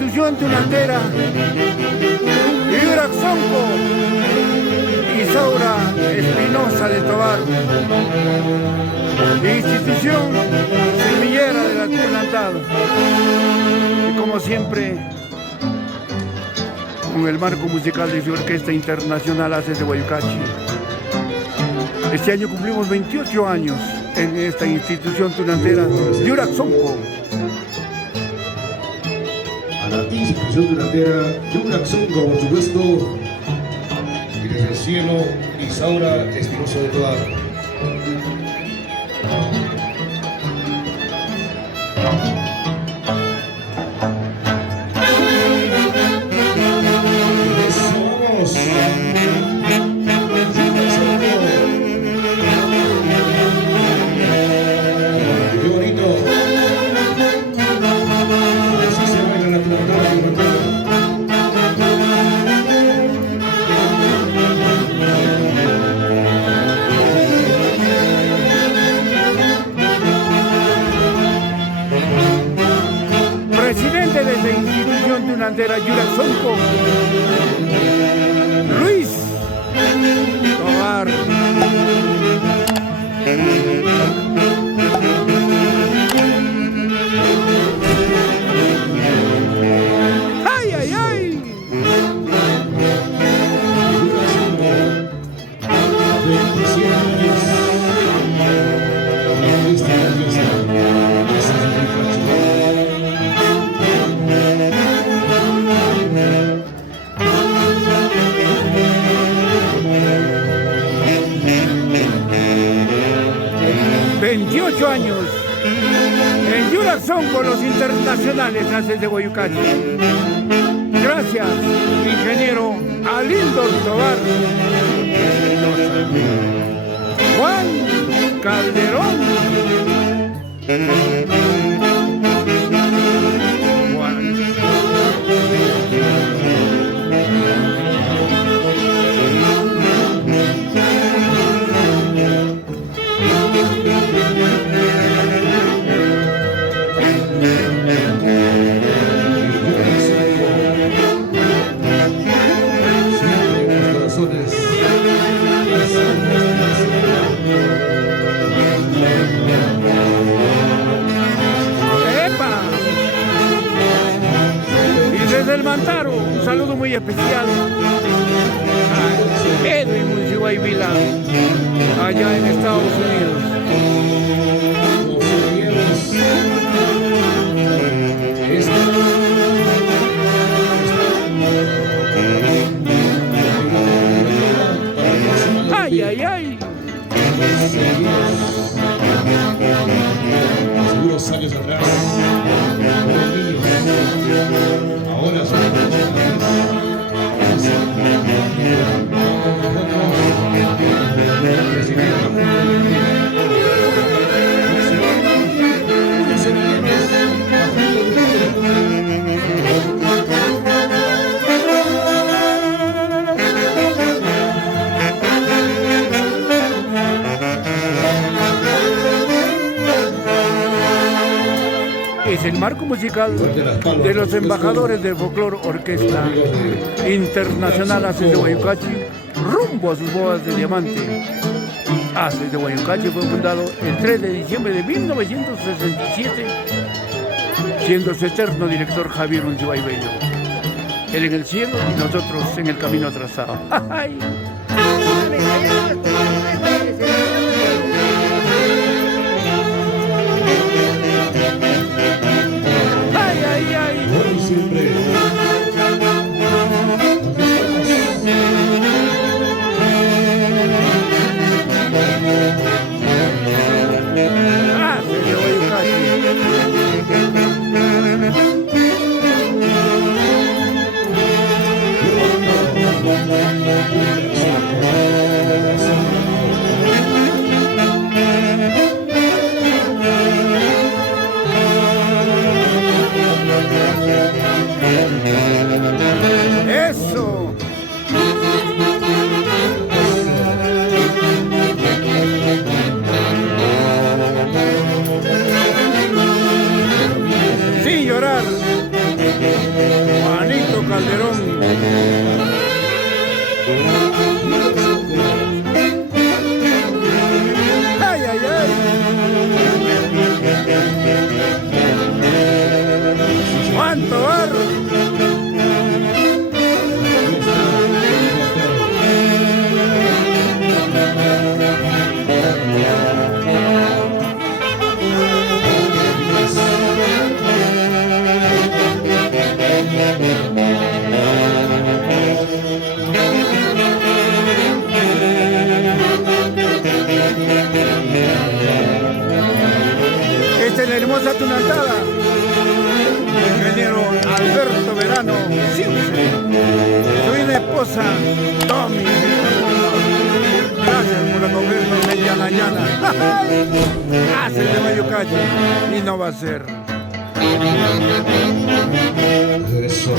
institución tunantera, Iraxonco, Isaura Espinosa de Tobar, institución semillera del atunantado. Y como siempre, con el marco musical de su Orquesta Internacional Haces de Guayucachi. Este año cumplimos 28 años en esta institución tunantera de Iraxonco. A la institución tunantera Iraxonco, por supuesto, y desde el cielo, Isaura Espinosa de Tobar. Presidente de la institución tunantera Iraxonco, Luis Tobar. ¡Ay, ay, ay! ¡28 años! En Iraxonco, los internacionales Haces de Guayucachi. Gracias, ingeniero Alindor Tobar. Juan Calderón. Juan. ¡Epa! Y desde el Mantaro, un saludo muy especial a Edwin Munchihuayvila, allá en Estados Unidos. ¡Ay, ay, ay! Algunos años atrás, ahora son es el marco musical de los embajadores del Folclore Orquesta Internacional Haces de Guayucachi rumbo a sus bodas de diamante. Haces de Guayucachi fue fundado el 3 de diciembre de 1967, siendo su eterno director Javier Munchihuayvela. Él en el cielo y nosotros en el camino trazado. ¡Ay! ¡Ay, ay, ay! hoy siempre. Haces de Guayucachi. Mendoza Tunantada, ingeniero Alberto Verano, su esposa Tommy. Gracias por acogernos en Yanayana. Hace de Mayucachi y no va a ser. Eso.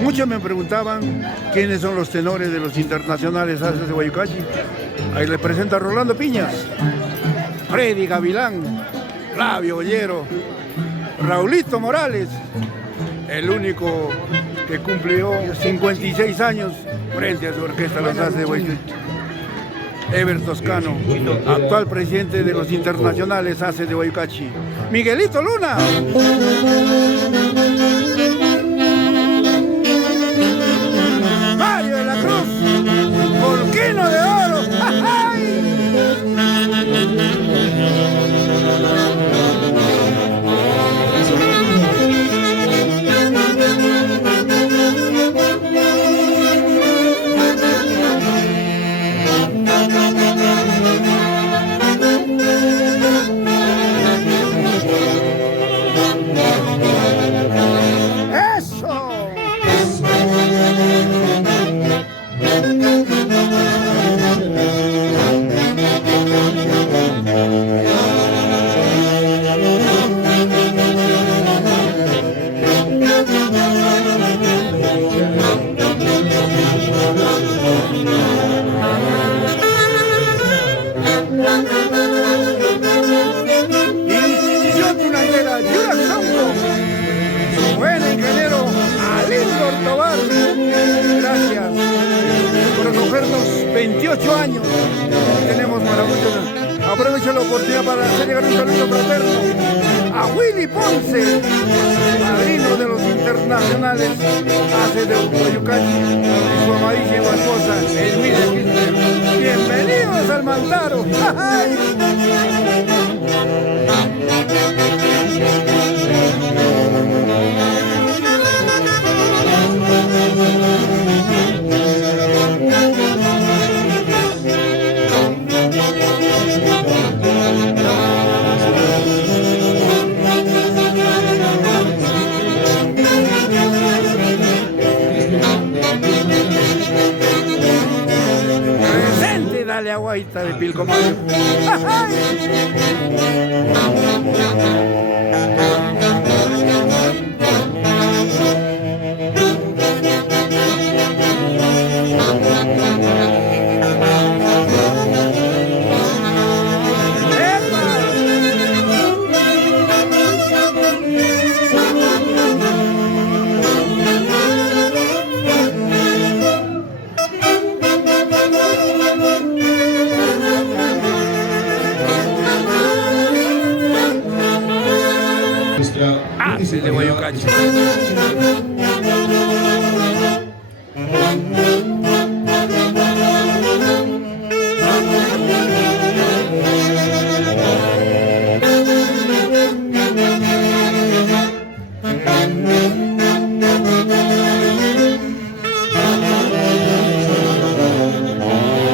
Muchos me preguntaban quiénes son los tenores de los internacionales Haces de Guayucachi. Ahí les presenta Rolando Piñas, Freddy Gavilán, Flavio Bollero, Raulito Morales, el único que cumplió 56 años frente a su orquesta Las Haces de Guayucachi. Ever Toscano, actual presidente de los internacionales Haces de Guayucachi. Miguelito Luna. Mario de la Cruz, Volquino de Oro. Institución Tunantera, Yuraxongo, buen ingeniero Alindo Ortobar, gracias por acogernos 28 años. Tenemos para muchos. Aprovecho la oportunidad para hacer llegar un saludo fraterno a Willy Ponce, padrino de los internacionales Haces de Guayucachi, y su amadísima esposa Elvira Kirchner. Bienvenidos al Mantaro. Presente, dale aguaita de Pilcomayo. Haces de Guayucachi.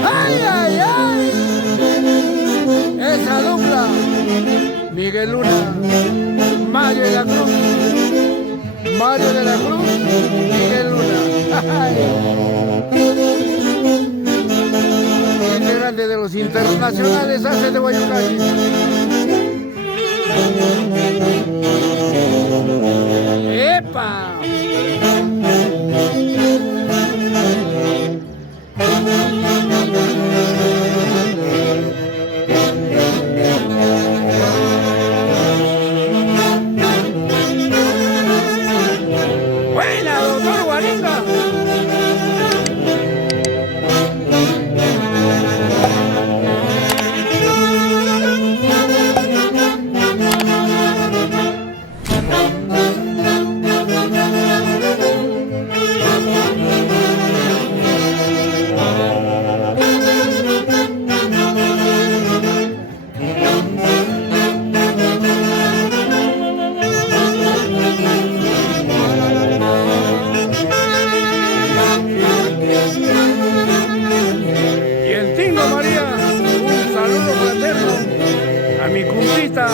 ¡Ay, ay, ay! Esa dupla, Miguel Luna, Mario de la Cruz, Miguel Luna. Integrante de los internacionales Haces de Guayucachi. ¡Epa! ¡Buena, doctor Guaringa! Rosita,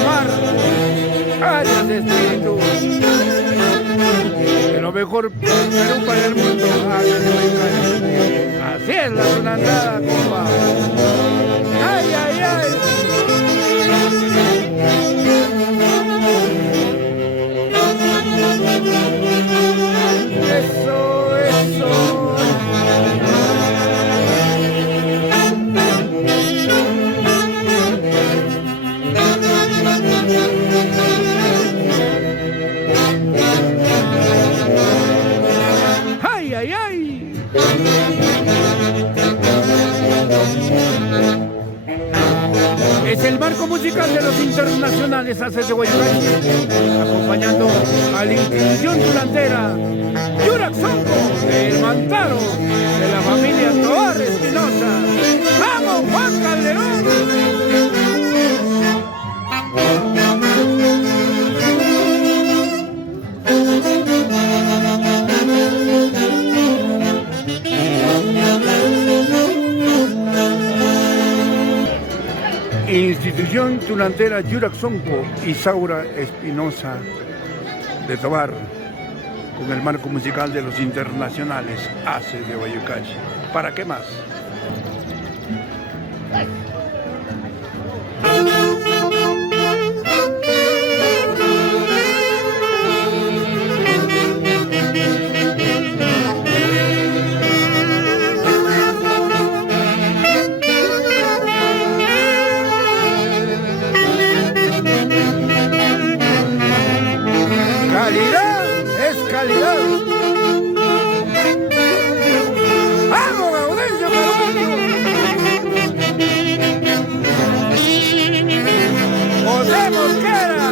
Omar, Arias de Espíritu, de lo mejor Perú para el mundo. Así es la tunantada, compa. Ay, ay, ay. Eso, eso. Ay, ay, ay. Es el marco musical de los internacionales Haces de Guayucay, acompañando a la institución durantera Yurak Sonko del Mantaro de la familia Tobar Espinosa. ¡Vamos, Juan Calderón! Institución tunantera Yurak Sonko y Saura Espinosa de Tobar, con el marco musical de los internacionales Haces de Guayucay. ¿Para qué más? Calidad es calidad. ¡Vamos, Gaudencio Carvalho! ¡José Mosquera!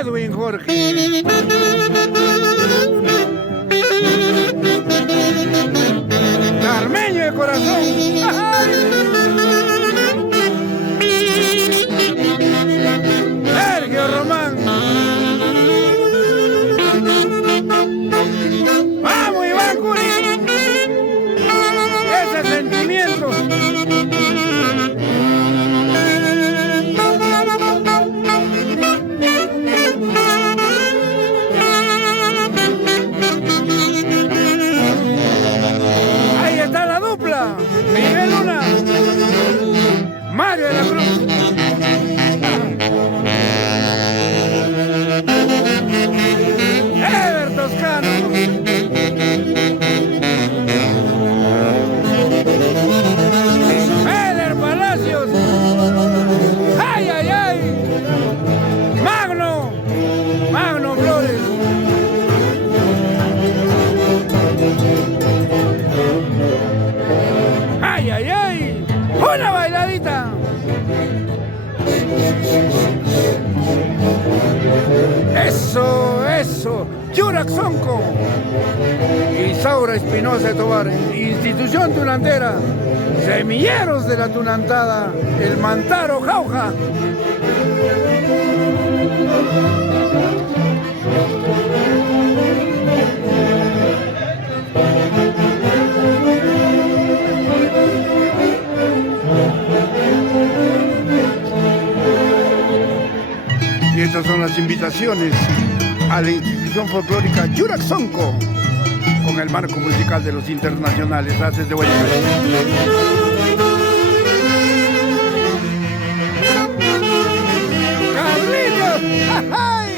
Edwin Jorge. Carmeño de corazón. Sergio Román. Vamos, Iván Curi. Ese sentimiento. Ahí está la dupla. Miguel Luna, Mario de la Cruz. Ever Toscano. Eder Palacios. ¡Ay, ay, ay! Magno Flores. ¡Ay, ay, ay! ¡Una bailadita! ¡Eso, eso! Yurak Sonko y Saura Espinosa de Tobar, institución tunantera, semilleros de la tunantada, el Mantaro Jauja. Y estas son las invitaciones a la institución folclórica Yurak Sonko, con el marco musical de los internacionales Haces de Guayucay. ¡Carlitos! ¡Ay!